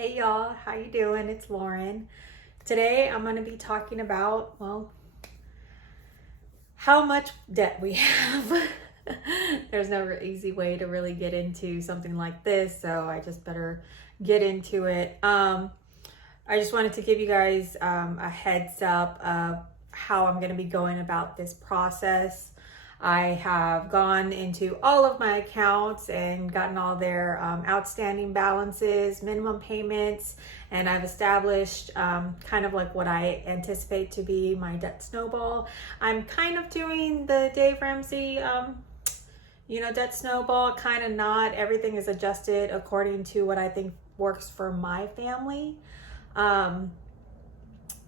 Hey y'all, how you doing? It's Lauren. Today I'm going to be talking about, how much debt we have. There's no easy way to really get into something like this, so I just better get into it. I just wanted to give you guys a heads up of how I'm going to be going about this process. I have gone into all of my accounts and gotten all their outstanding balances, minimum payments, and I've established kind of like what I anticipate to be my debt snowball. I'm kind of doing the Dave Ramsey, debt snowball, kind of not. Everything is adjusted according to what I think works for my family. And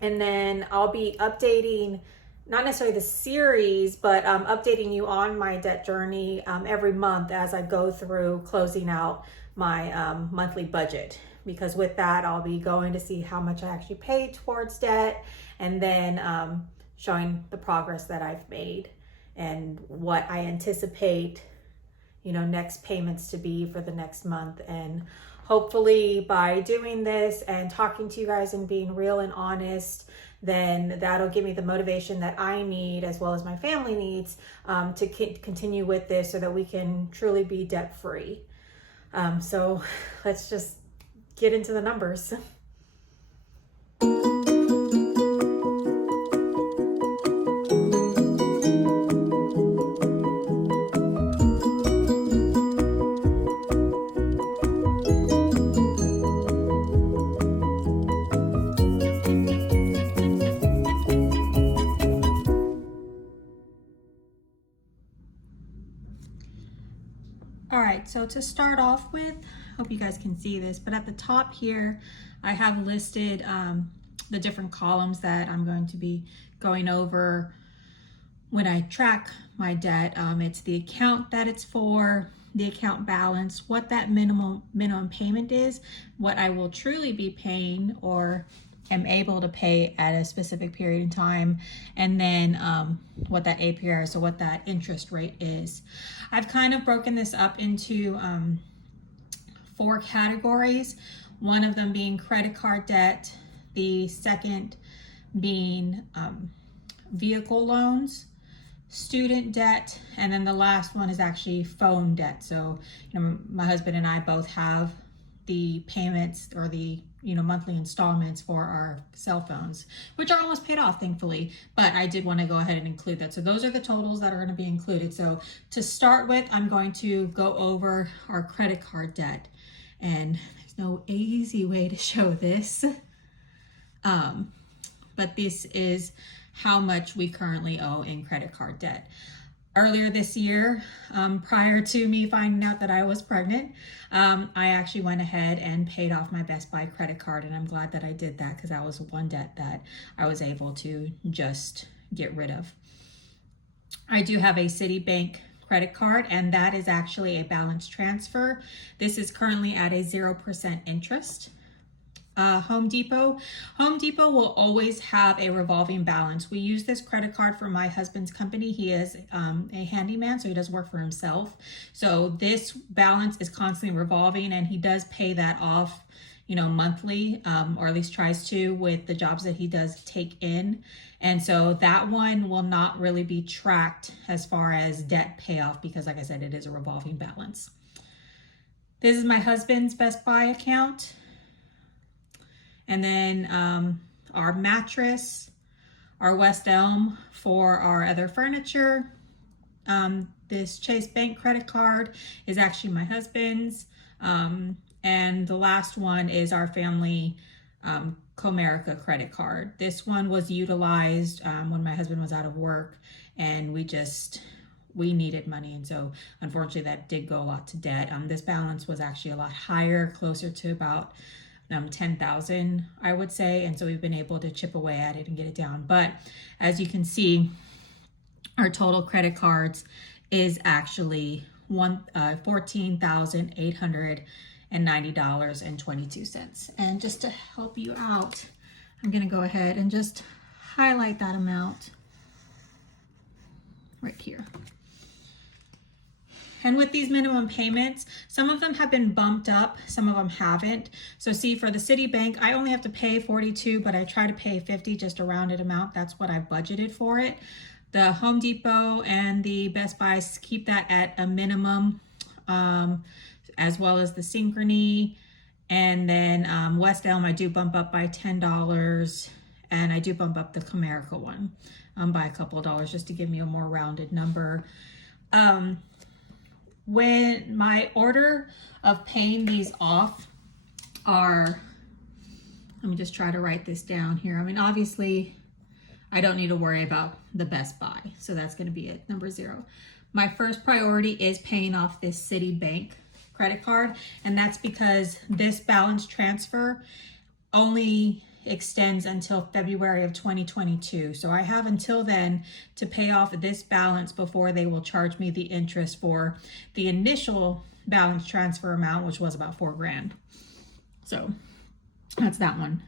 then I'll be updating, not necessarily the series, but updating you on my debt journey every month as I go through closing out my monthly budget. Because with that, I'll be going to see how much I actually paid towards debt, and then showing the progress that I've made and what I anticipate, next payments to be for the next month. And hopefully by doing this and talking to you guys and being real and honest, then that'll give me the motivation that I need, as well as my family needs, to continue with this so that we can truly be debt free. So let's just get into the numbers. All right, so to start off with, hope you guys can see this, but at the top here, I have listed the different columns that I'm going to be going over when I track my debt. It's the account that it's for, the account balance, what that minimum payment is, what I will truly be paying or am able to pay at a specific period in time, and then what that APR, so what that interest rate is. I've kind of broken this up into 4 categories, one of them being credit card debt, the second being vehicle loans, student debt, and then the last one is actually phone debt. So, my husband and I both have the payments or the monthly installments for our cell phones, which are almost paid off, thankfully, but I did want to go ahead and include that. So those are the totals that are going to be included. So to start with, I'm going to go over our credit card debt, and there's no easy way to show this, but this is how much we currently owe in credit card debt. Earlier this year, prior to me finding out that I was pregnant, I actually went ahead and paid off my Best Buy credit card, and I'm glad that I did that because that was one debt that I was able to just get rid of. I do have a Citibank credit card, and that is actually a balance transfer. This is currently at a 0% interest. Home Depot will always have a revolving balance. We use this credit card for my husband's company. He is a handyman, so he does work for himself. So this balance is constantly revolving, and he does pay that off, monthly, or at least tries to, with the jobs that he does take in. And so that one will not really be tracked as far as debt payoff because, like I said, it is a revolving balance. This is my husband's Best Buy account. And then our mattress, our West Elm for our other furniture. This Chase Bank credit card is actually my husband's. And the last one is our family Comerica credit card. This one was utilized when my husband was out of work, and we needed money, and so unfortunately that did go a lot to debt. This balance was actually a lot higher, closer to about 10,000, I would say, and so we've been able to chip away at it and get it down. But as you can see, our total credit cards is actually $14,890.22. And just to help you out, I'm going to go ahead and just highlight that amount right here. And with these minimum payments, some of them have been bumped up, some of them haven't. So see, for the Citibank, I only have to pay 42, but I try to pay 50, just a rounded amount. That's what I've budgeted for it. The Home Depot and the Best Buy keep that at a minimum, as well as the Synchrony. And then West Elm, I do bump up by $10, and I do bump up the Comerica one by a couple of dollars just to give me a more rounded number. When my order of paying these off are, let me just try to write this down here. I mean, obviously, I don't need to worry about the Best Buy, so that's going to be it, number 0. My first priority is paying off this Citibank credit card, and that's because this balance transfer only extends until February of 2022. So I have until then to pay off this balance before they will charge me the interest for the initial balance transfer amount, which was about $4,000. So that's that one.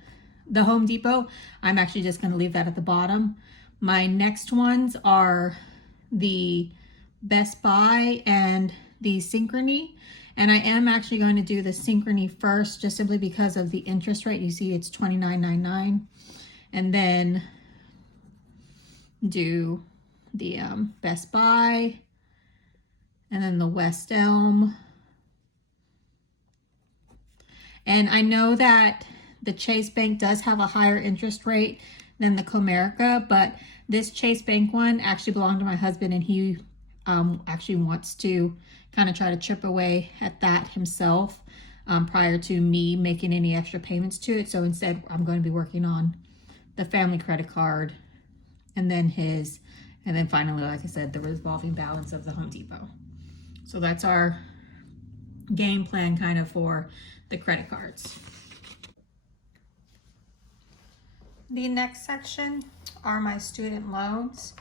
The Home Depot, I'm actually just going to leave that at the bottom. My next ones are the Best Buy and the Synchrony. And I am actually going to do the Synchrony first, just simply because of the interest rate. You see it's $29.99. And then do the Best Buy, and then the West Elm. And I know that the Chase Bank does have a higher interest rate than the Comerica, but this Chase Bank one actually belonged to my husband, and he actually wants to kind of try to chip away at that himself prior to me making any extra payments to it. So instead, I'm going to be working on the family credit card, and then his, and then finally, like I said, the revolving balance of the Home Depot. So that's our game plan kind of for the credit cards. The next section are my student loans.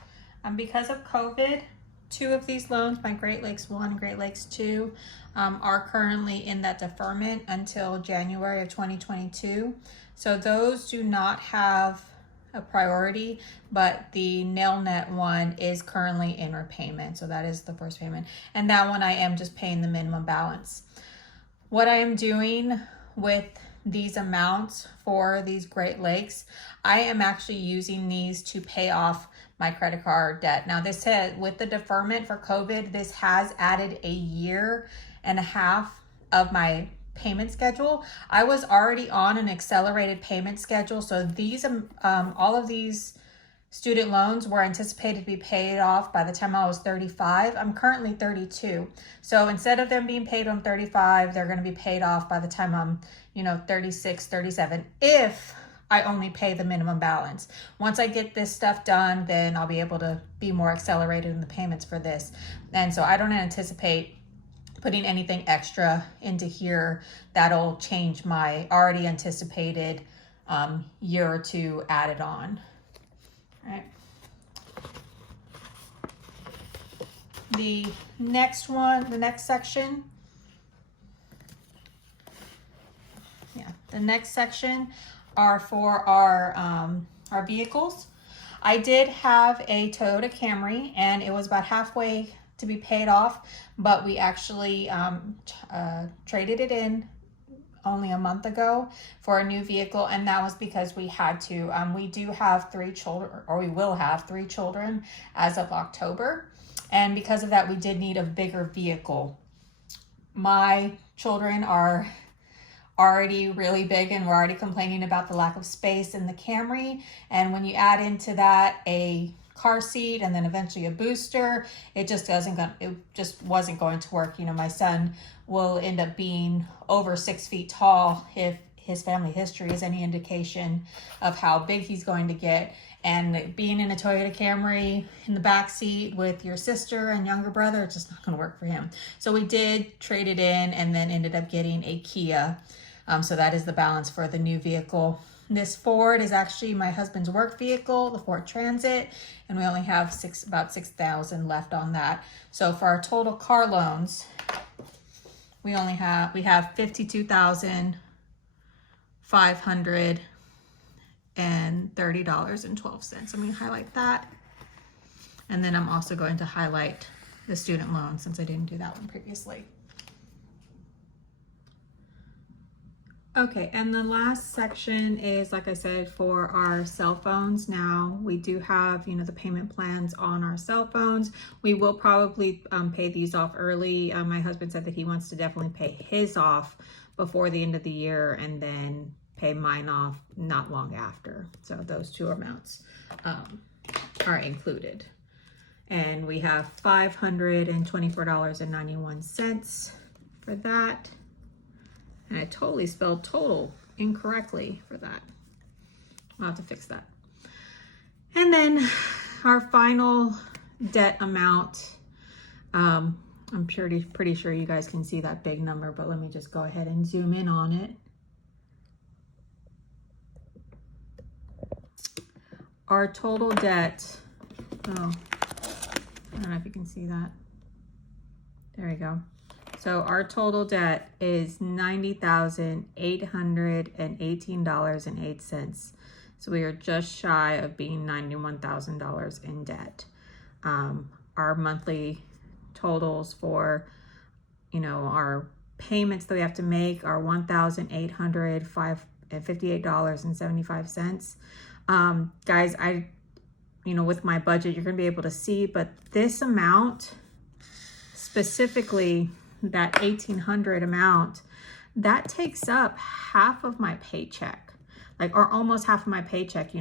Because of COVID, 2 of these loans, my Great Lakes 1 and Great Lakes 2, are currently in that deferment until January of 2022. So those do not have a priority, but the NailNet one is currently in repayment. So that is the first payment. And that one I am just paying the minimum balance. What I am doing with these amounts for these Great Lakes, I am actually using these to pay off my credit card debt. Now this has, with the deferment for COVID, this has added a year and a half of my payment schedule. I was already on an accelerated payment schedule. So these, all of these student loans were anticipated to be paid off by the time I was 35. I'm currently 32. So instead of them being paid on 35, they're going to be paid off by the time I'm, 36, 37, if I only pay the minimum balance. Once I get this stuff done, then I'll be able to be more accelerated in the payments for this. And so I don't anticipate putting anything extra into here that'll change my already anticipated year or two added on. All right. The next one, the next section. The next section are for our vehicles. I did have a Toyota Camry, and it was about halfway to be paid off, but we actually traded it in only a month ago for a new vehicle, and that was because we had to. We do have 3 children, or we will have 3 children as of October, and because of that, we did need a bigger vehicle. My children are already really big, and we're already complaining about the lack of space in the Camry, and when you add into that a car seat and then eventually a booster, it just wasn't going to work. My son will end up being over 6 feet tall if his family history is any indication of how big he's going to get. And being in a Toyota Camry in the back seat with your sister and younger brother, it's just not going to work for him. So we did trade it in, and then ended up getting a Kia. So that is the balance for the new vehicle. This Ford is actually my husband's work vehicle, the Ford Transit, and we only have about $6,000 left on that. So for our total car loans, we have $52,530.12. I'm going to highlight that, and then I'm also going to highlight the student loan since I didn't do that one previously. Okay, and the last section is, like I said, for our cell phones. Now, we do have, the payment plans on our cell phones. We will probably pay these off early. My husband said that he wants to definitely pay his off before the end of the year and then pay mine off not long after. So those two amounts are included. And we have $524.91 for that. And I totally spelled total incorrectly for that. I'll have to fix that. And then our final debt amount, I'm pretty sure you guys can see that big number, but let me just go ahead and zoom in on it. Our total debt, I don't know if you can see that. There we go. So our total debt is $90,818.08. So we are just shy of being $91,000 in debt. Our monthly totals for, our payments that we have to make are $1,858.75. Guys, with my budget, you're going to be able to see, but this amount specifically, that $1,800 amount, that takes up half of my paycheck, or almost half of my paycheck.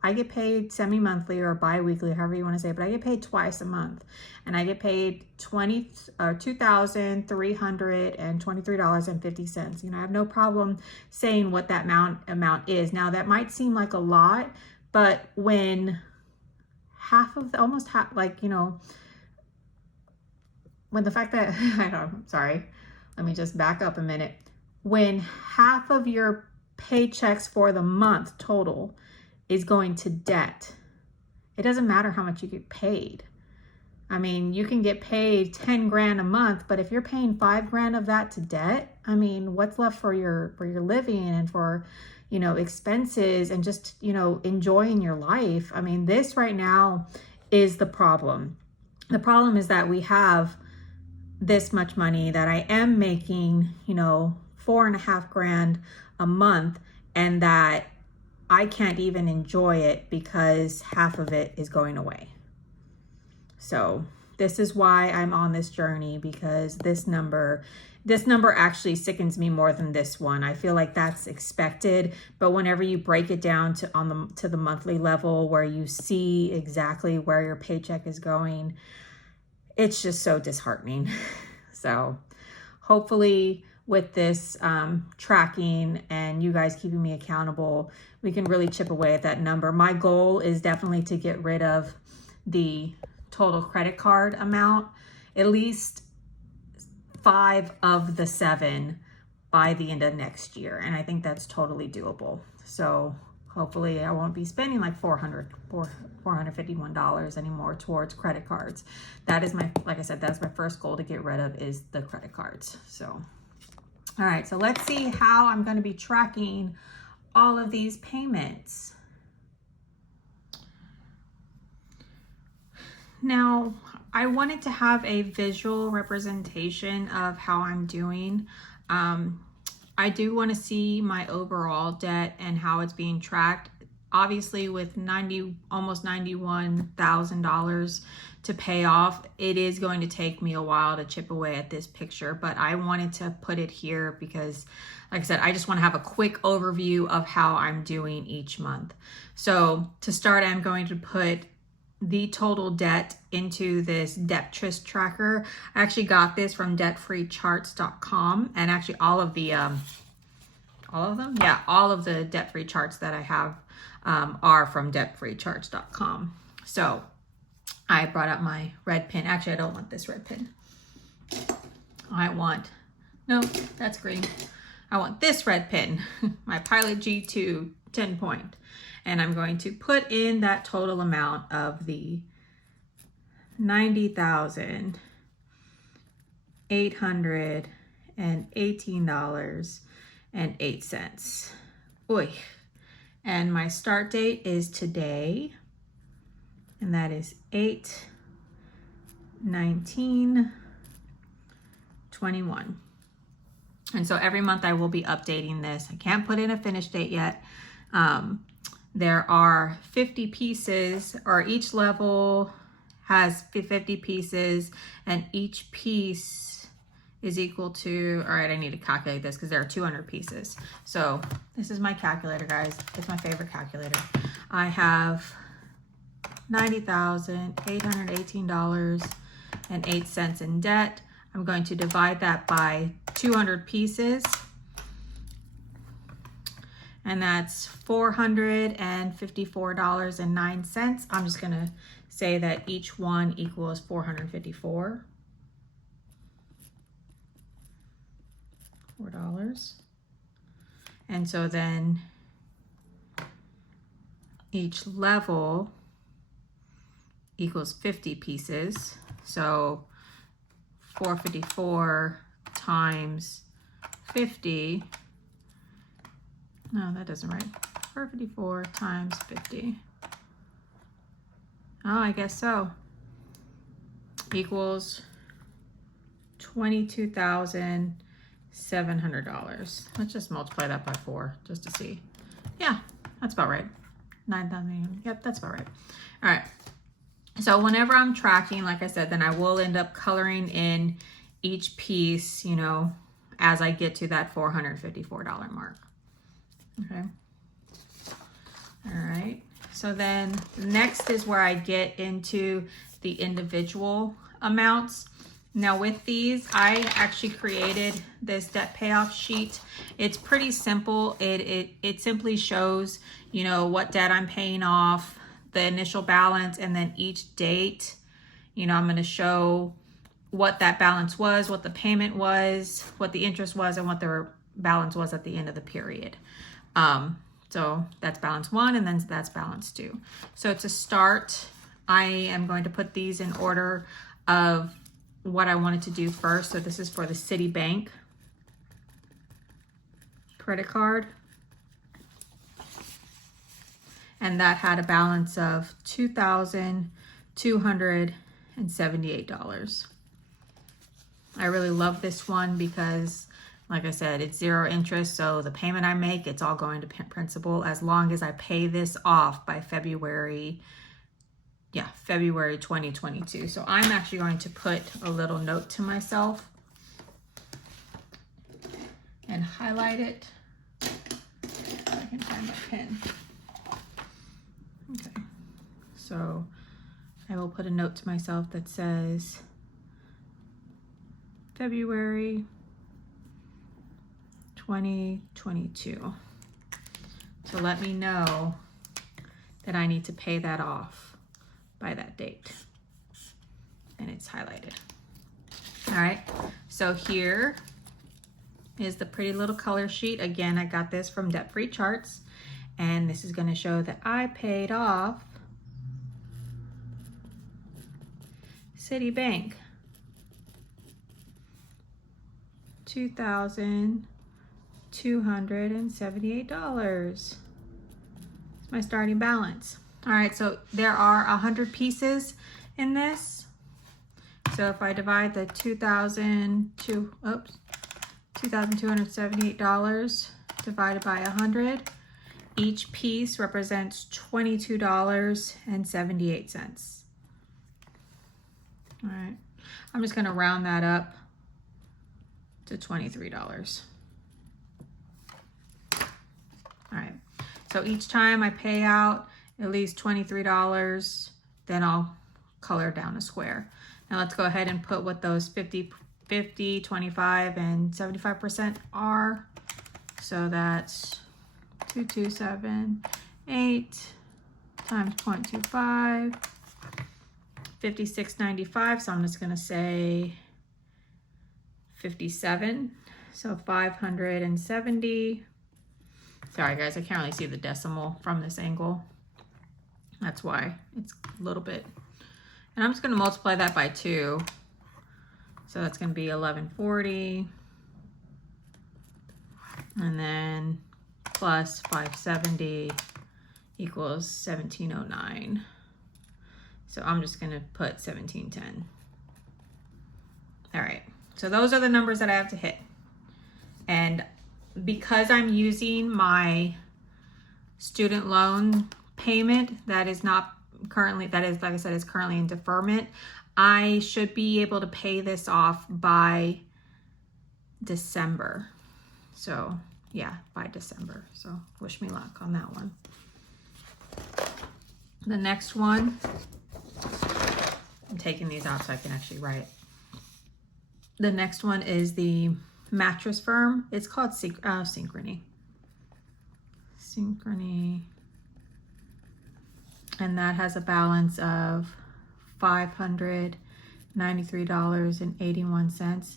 I get paid semi-monthly or bi-weekly, however you want to say it, but I get paid twice a month, and I get paid $2,323.50. I have no problem saying what that amount is. Now, that might seem like a lot, but when almost half, when the fact that, let me just back up a minute. When half of your paychecks for the month total is going to debt, it doesn't matter how much you get paid. You can get paid 10 grand a month, but if you're paying 5 grand of that to debt, what's left for your living and for, expenses and just, enjoying your life? This right now is the problem. The problem is that we have this much money that I am making, 4.5 grand a month, and that I can't even enjoy it because half of it is going away. So this is why I'm on this journey, because this number actually sickens me more than this one. I feel like that's expected, but whenever you break it down to the monthly level where you see exactly where your paycheck is going, it's just so disheartening. So hopefully with this tracking and you guys keeping me accountable, we can really chip away at that number. My goal is definitely to get rid of the total credit card amount, at least 5 of the 7 by the end of next year. And I think that's totally doable. So hopefully I won't be spending like $451 anymore towards credit cards. That is like I said, that's my first goal to get rid of, is the credit cards. So, all right, so let's see how I'm going to be tracking all of these payments. Now, I wanted to have a visual representation of how I'm doing. I do want to see my overall debt and how it's being tracked. Obviously, with almost $91,000 to pay off, it is going to take me a while to chip away at this picture, but I wanted to put it here because, like I said, I just want to have a quick overview of how I'm doing each month. So to start, I'm going to put the total debt into this Mattress tracker. I actually got this from debtfreecharts.com, and actually all of the debt-free charts that I have are from debtfreecharts.com. So I brought out my red pen. Actually, I don't want this red pen. No, that's green. I want this red pen, my Pilot G2 10 point. And I'm going to put in that total amount of the $90,818.08. Oy. And my start date is today, and that is 1921. And so every month I will be updating this. I can't put in a finish date yet. There are 50 pieces, or each level has 50 pieces, and each piece is equal to, all right, I need to calculate this because there are 200 pieces. So this is my calculator, guys. It's my favorite calculator. I have $90,818.08 in debt. I'm going to divide that by 200 pieces, and that's $454.09. I'm just going to say that each one equals 454. $4. And so then each level equals 50 pieces. So 454 times 50. No, that doesn't right. 454 times 50. Oh, I guess so. Equals $22,700. Let's just multiply that by 4 just to see. Yeah, that's about right. 9,000. Yep, that's about right. All right. So whenever I'm tracking, like I said, then I will end up coloring in each piece, you know, as I get to that $454 mark. Okay. All right. So then next is where I get into the individual amounts. Now with these, I actually created this debt payoff sheet. It's pretty simple. It simply shows, you know, what debt I'm paying off, the initial balance, and then each date, you know, I'm going to show what that balance was, what the payment was, what the interest was, and what the balance was at the end of the period. So that's balance 1, and then that's balance 2. So to start, I am going to put these in order of what I wanted to do first. So this is for the Citibank credit card. And that had a balance of $2,278. I really love this one because, like I said, it's 0 interest. So the payment I make, it's all going to principal as long as I pay this off by February 2022. So I'm actually going to put a little note to myself and highlight it. If I can find my pen. Okay, so I will put a note to myself that says February 2022. So let me know that I need to pay that off by that date. And it's highlighted. All right, so here is the pretty little color sheet. Again, I got this from Debt Free Charts. And this is going to show that I paid off Citibank $2,278. It's my starting balance. All right, so there are 100 pieces in this. So if I divide the $2,278 divided by 100, each piece represents $22.78. All right, I'm just gonna round that up to $23. All right, so each time I pay out at least $23, then I'll color down a square. Now let's go ahead and put what those 50, 25, and 75% are. So that's 2278 times 0.25, 56.95. So I'm just going to say 57. So 570. Sorry guys, I can't really see the decimal from this angle. That's why it's a little bit. And I'm just going to multiply that by 2. So that's going to be 1140. And then plus 570 equals 1709. So I'm just going to put 1710. All right, so those are the numbers that I have to hit. And because I'm using my student loan payment that is not currently, that is, like I said, is currently in deferment, I should be able to pay this off by December. So yeah, by December. So wish me luck on that one. The next one, I'm taking these out so I can actually write. The next one is the Mattress Firm. It's called Synchrony. Synchrony. And that has a balance of $593.81.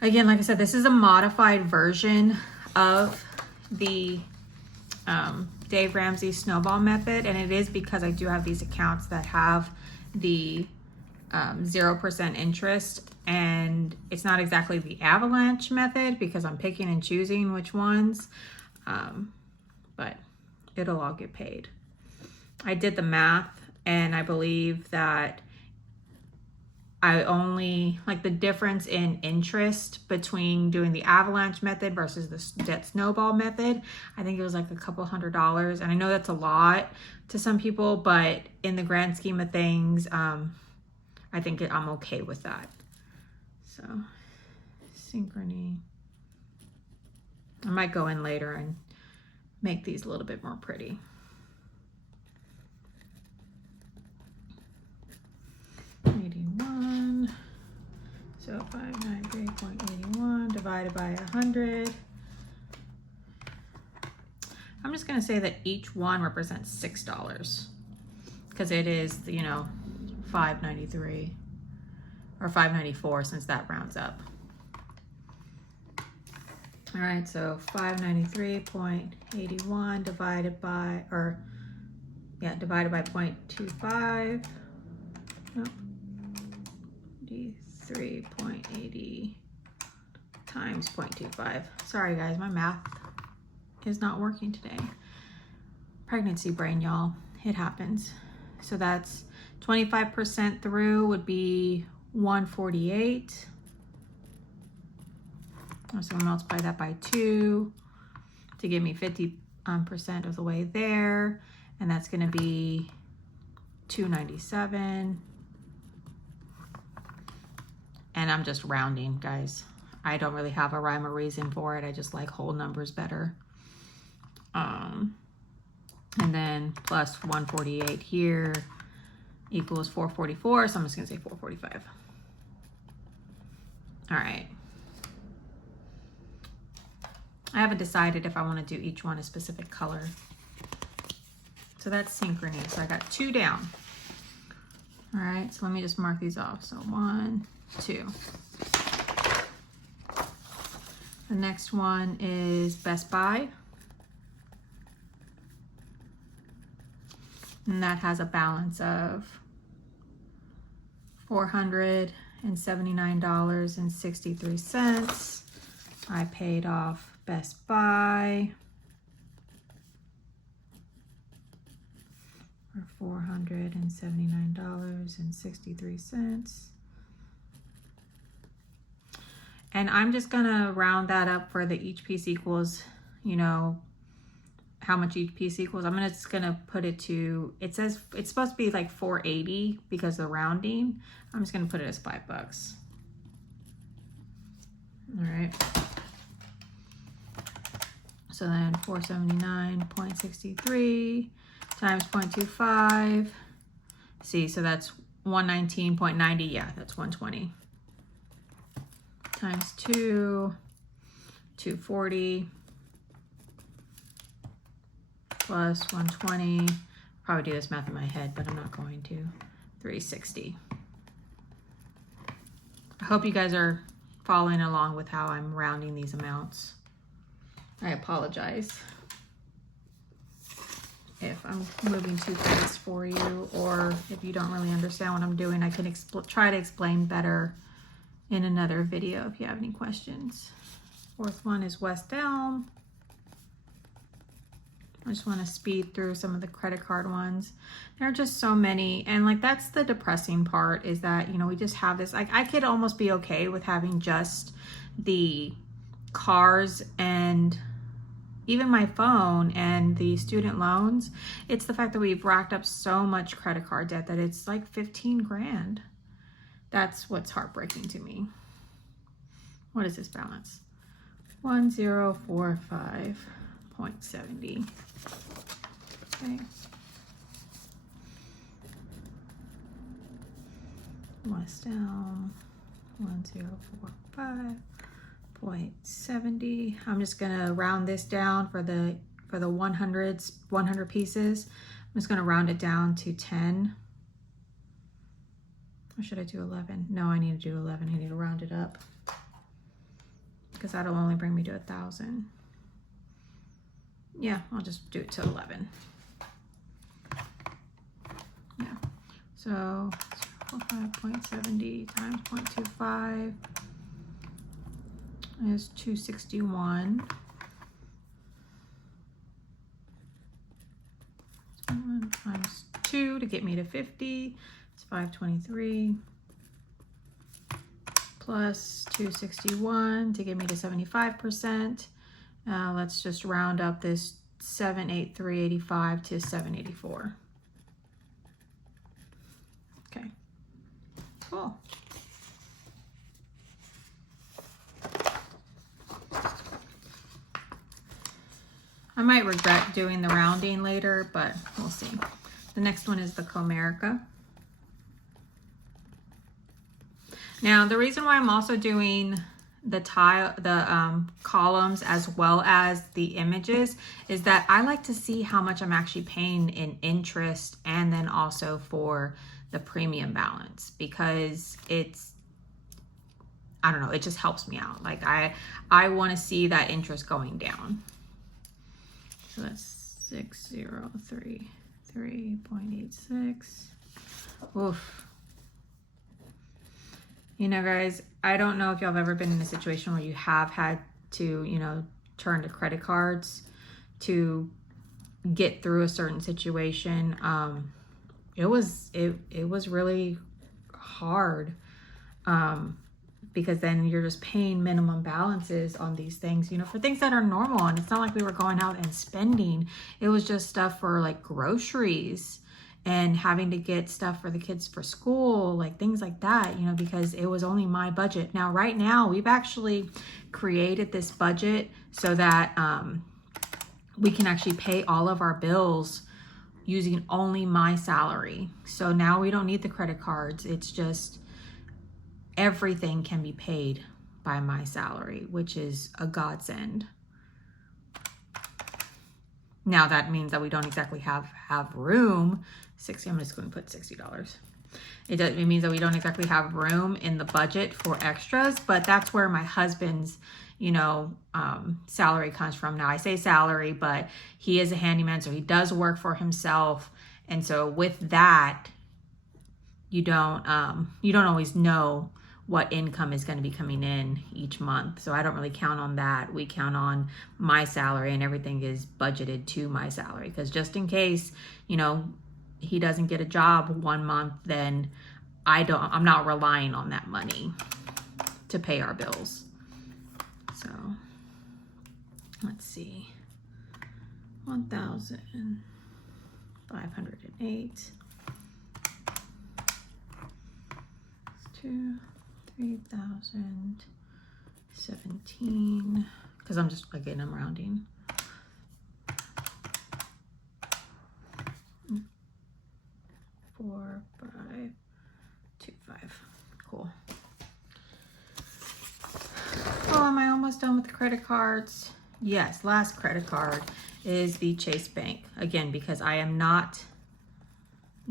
Again, like I said, this is a modified version of the Dave Ramsey snowball method, and it is because I do have these accounts that have the 0% interest, and it's not exactly the avalanche method because I'm picking and choosing which ones, but it'll all get paid. I did the math, and I believe that I only, like, the difference in interest between doing the avalanche method versus the debt snowball method, I think it was like a couple $100. And I know that's a lot to some people, but in the grand scheme of things, I think I'm okay with that. So, Synchrony. I might go in later and make these a little bit more pretty. So 593.81 divided by 100. I'm just going to say that each one represents $6 because it is, you know, $5.93 or $5.94 since that rounds up. All right, so 593.81 divided by, divided by 0.25. Nope. 3.80 times 0.25. Sorry guys, my math is not working today. Pregnancy brain, y'all. It happens. So that's 25% through would be 148. So we'll multiply that by 2 to give me 50% of the way there. And that's going to be 297. And I'm just rounding, guys. I don't really have a rhyme or reason for it. I just like whole numbers better. And then plus 148 here equals 444. So I'm just gonna say 445. All right. I haven't decided if I want to do each one a specific color. So that's Synchrony. So I got 2 down. All right, so let me just mark these off. So 1, 2. The next one is Best Buy. And that has a balance of $479.63. I paid off Best Buy for $479.63. And I'm just gonna round that up for the each piece equals, you know, how much each piece equals. I'm just gonna put it to, it says it's supposed to be like 480 because of the rounding. I'm just gonna put it as $5. All right. So then 479.63 times 0.25. See, so that's 119.90. Yeah, that's 120. Times 2, 240. Plus 120. Probably do this math in my head, but I'm not going to. 360. I hope you guys are following along with how I'm rounding these amounts. I apologize if I'm moving too fast for you, or if you don't really understand what I'm doing. I can try to explain better in another video if you have any questions. Fourth one is West Elm. I just want to speed through some of the credit card ones. There are just so many. And like, that's the depressing part, is that, you know, we just have this, like, I could almost be okay with having just the cars and even my phone and the student loans. It's the fact that we've racked up so much credit card debt that it's like 15 grand. That's what's heartbreaking to me. What is this balance? 1045.70. Okay. West Elm, 1045.70. I'm just gonna round this down for the 100 pieces. I'm just gonna round it down to 10. Or should I do 11? No, I need to do 11. I need to round it up, because that'll only bring me to 1,000. Yeah, I'll just do it to 11. Yeah, so 5.70 times 0.25 is 261. Times 2 to get me to 50. It's 523. Plus 261 to get me to 75%. Let's just round up this 783.85 to 784. Okay, cool. I might regret doing the rounding later, but we'll see. The next one is the Comerica. Now, the reason why I'm also doing the columns as well as the images is that I like to see how much I'm actually paying in interest, and then also for the premium balance, because it's, I don't know, it just helps me out. Like I want to see that interest going down. So that's 6033.86. Oof. You know, guys, I don't know if y'all have ever been in a situation where you have had to, you know, turn to credit cards to get through a certain situation. It was really hard, because then you're just paying minimum balances on these things, you know, for things that are normal. And it's not like we were going out and spending. It was just stuff for like groceries and having to get stuff for the kids for school, like things like that, you know, because it was only my budget. Now, right now, we've actually created this budget so that we can actually pay all of our bills using only my salary. So now we don't need the credit cards. It's just everything can be paid by my salary, which is a godsend. Now that means that we don't exactly have room. I'm just going to put $60. It means that we don't exactly have room in the budget for extras, but that's where my husband's, you know, salary comes from. Now I say salary, but he is a handyman, so he does work for himself. And so with that, you don't always know what income is going to be coming in each month. So I don't really count on that. We count on my salary, and everything is budgeted to my salary, because just in case, you know, he doesn't get a job one month, then I'm not relying on that money to pay our bills. So let's see, 1,508 to 3,017, because I'm just, again, I'm rounding. 4525. Cool. Oh, am I almost done with the credit cards? Yes, last credit card is the Chase Bank. Again, because I am not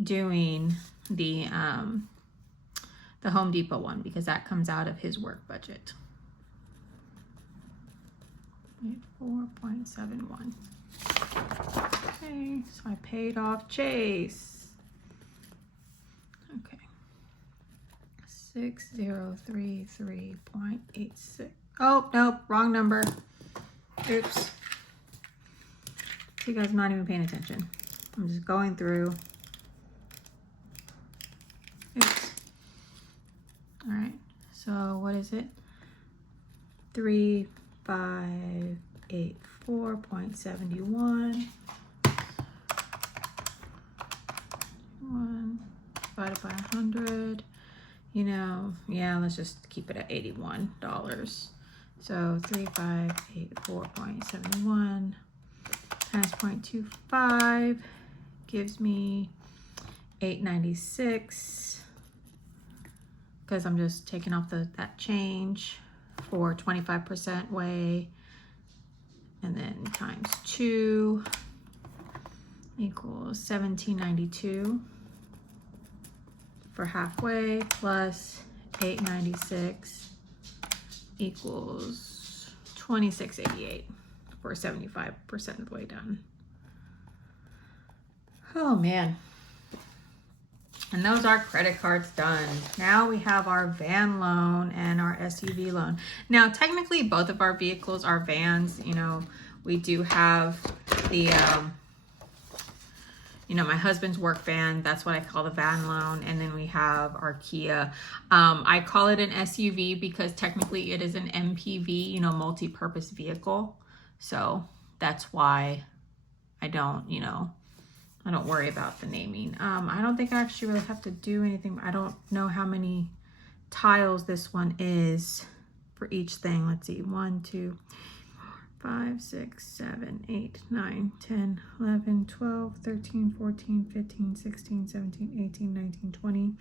doing the Home Depot one, because that comes out of his work budget. 4.71. Okay, so I paid off Chase. Okay. 6033.86. Oh, nope, wrong number. Oops. You guys are not even paying attention. I'm just going through. Oops. All right, so what is it? 3584.71. 1 divided by 100. You know, yeah, let's just keep it at $81. So 3584.71 times 0.25 gives me $8.96, because I'm just taking off that change for 25% way, and then times 2 equals $17.92 for halfway, plus $8.96 equals $26.88 for 75% of the way done. Oh man. And those are credit cards done. Now we have our van loan and our SUV loan. Now, technically, both of our vehicles are vans. You know, we do have the, you know, my husband's work van. That's what I call the van loan. And then we have our Kia. I call it an SUV because technically it is an MPV, you know, multi-purpose vehicle. So that's why I don't, you know, I don't worry about the naming. I don't think I actually really have to do anything. I don't know how many tiles this one is for each thing. Let's see, 1, 2, 5, 6, 7, 8, 9, 10, 11, 12, 13, 14, 15, 16, 17, 18, 19, 20,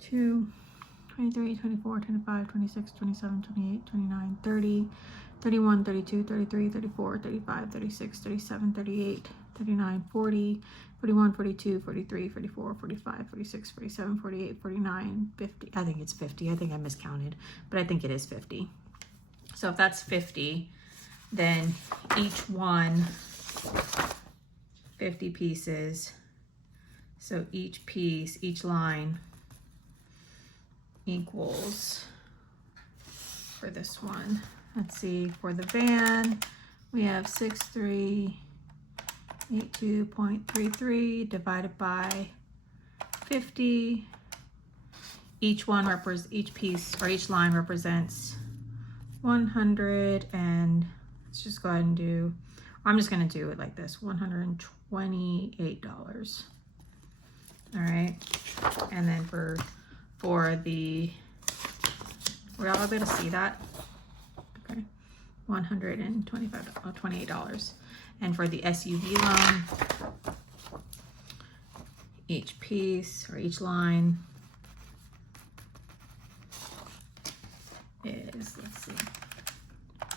22, 23, 24, 25, 26, 27, 28, 29, 30, 31, 32, 33, 34, 35, 36, 37, 38, 39, 40, 41, 42, 43, 44, 45, 46, 47, 48, 49, 50. I think it's 50. I think I miscounted, but I think it is 50. So if that's 50, then each one, 50 pieces. So each piece, each line equals, for this one, let's see, for the van, we have 6382.33 divided by 50. Each piece or each line represents 100, and let's just go ahead and do, I'm just going to do it like this, $128. All right. And then for the, were y'all able to see that? Okay. $28. And for the SUV loan, each piece or each line is, let's see,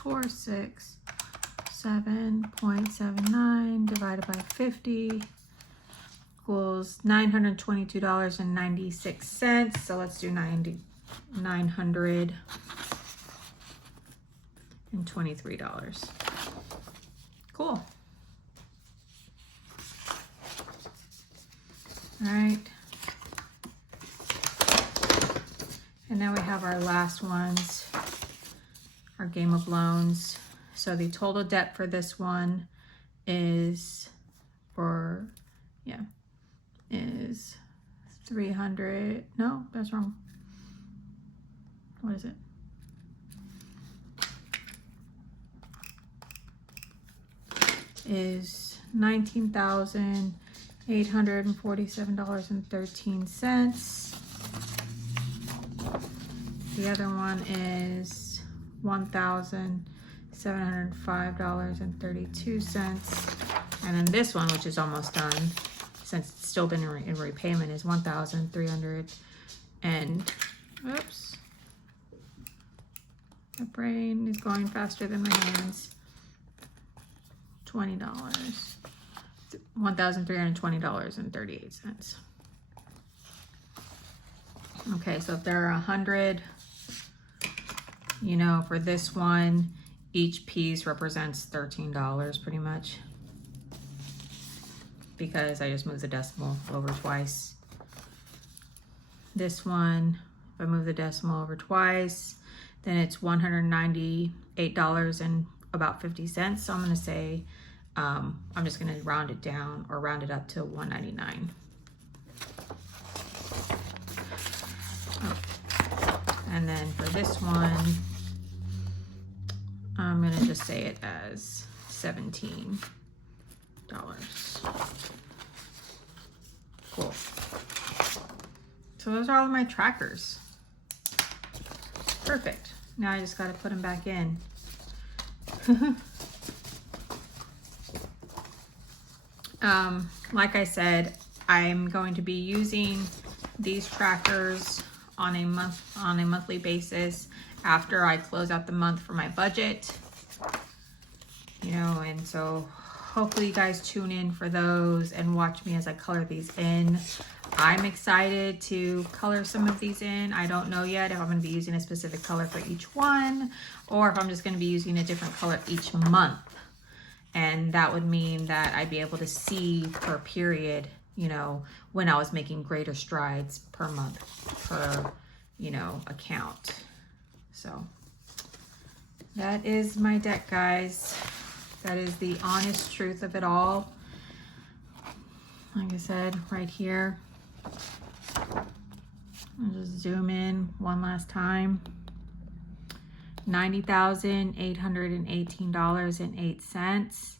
467.79 divided by 50 equals $922.96. So let's do $923. Cool. All right. And now we have our last ones, our game of loans. So the total debt for this one is is 300, no, that's wrong. What is it? Is $19,847.13. The other one is $1,705.32. And then this one, which is almost done, since it's still been in repayment, is $1,300 and, oops, my brain is going faster than my hands. $20, $1,320.38. Okay, so if there are 100, you know, for this one, each piece represents $13 pretty much, because I just moved the decimal over twice. This one, if I move the decimal over twice, then it's $198 and about 50 cents. So I'm gonna say I'm just going to round it down or round it up to $199. And then for this one, I'm going to just say it as $17. Cool. So those are all of my trackers. Perfect. Now I just got to put them back in. Like I said, I'm going to be using these trackers on a monthly basis after I close out the month for my budget. You know, and so hopefully you guys tune in for those and watch me as I color these in. I'm excited to color some of these in. I don't know yet if I'm going to be using a specific color for each one or if I'm just going to be using a different color each month. And that would mean that I'd be able to see per period, you know, when I was making greater strides per month, per, you know, account. So that is my deck, guys. That is the honest truth of it all. Like I said, right here. I'll just zoom in one last time. $90,818.08,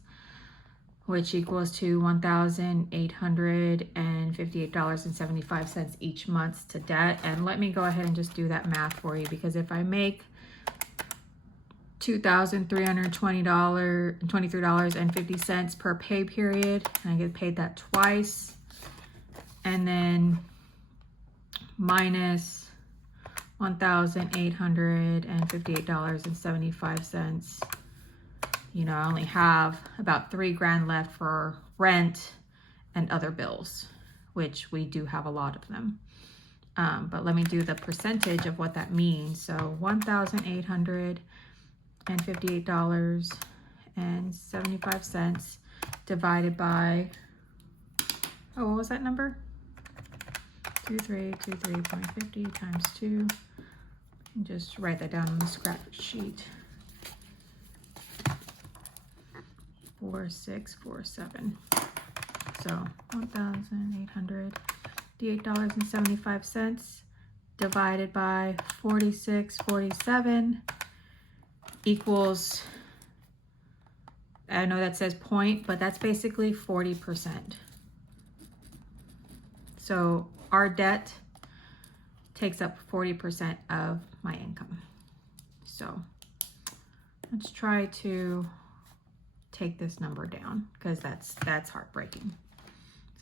which equals to $1,858.75 each month to debt. And let me go ahead and just do that math for you, because if I make $2,323.50 per pay period, and I get paid that twice, and then minus $1,858.75, you know, I only have about $3,000 left for rent and other bills, which we do have a lot of them. But let me do the percentage of what that means. So $1,858.75 divided by, oh, what was that number? 2323.50 times 2. And just write that down on the scrap sheet. 4647. So $1,858.75 divided by 4647 equals, I know that says point, but that's basically 40%. So our debt takes up 40% of my income. So let's try to take this number down, because that's heartbreaking.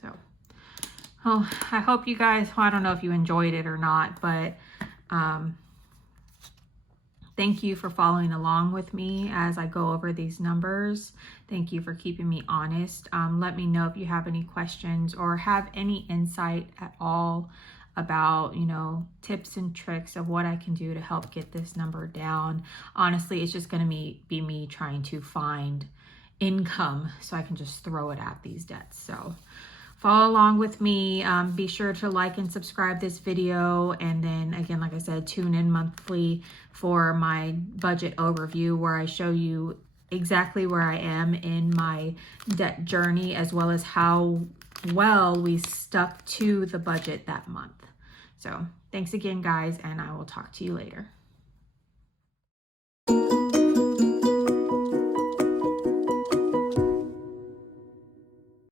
So, oh, I hope you guys, well, I don't know if you enjoyed it or not, but thank you for following along with me as I go over these numbers. Thank you for keeping me honest. Let me know if you have any questions or have any insight at all about, you know, tips and tricks of what I can do to help get this number down. Honestly, it's just going to be me trying to find income so I can just throw it at these debts. So follow along with me. Be sure to like and subscribe this video. And then again, like I said, tune in monthly for my budget overview, where I show you exactly where I am in my debt journey, as well as how well we stuck to the budget that month. So thanks again, guys, and I will talk to you later.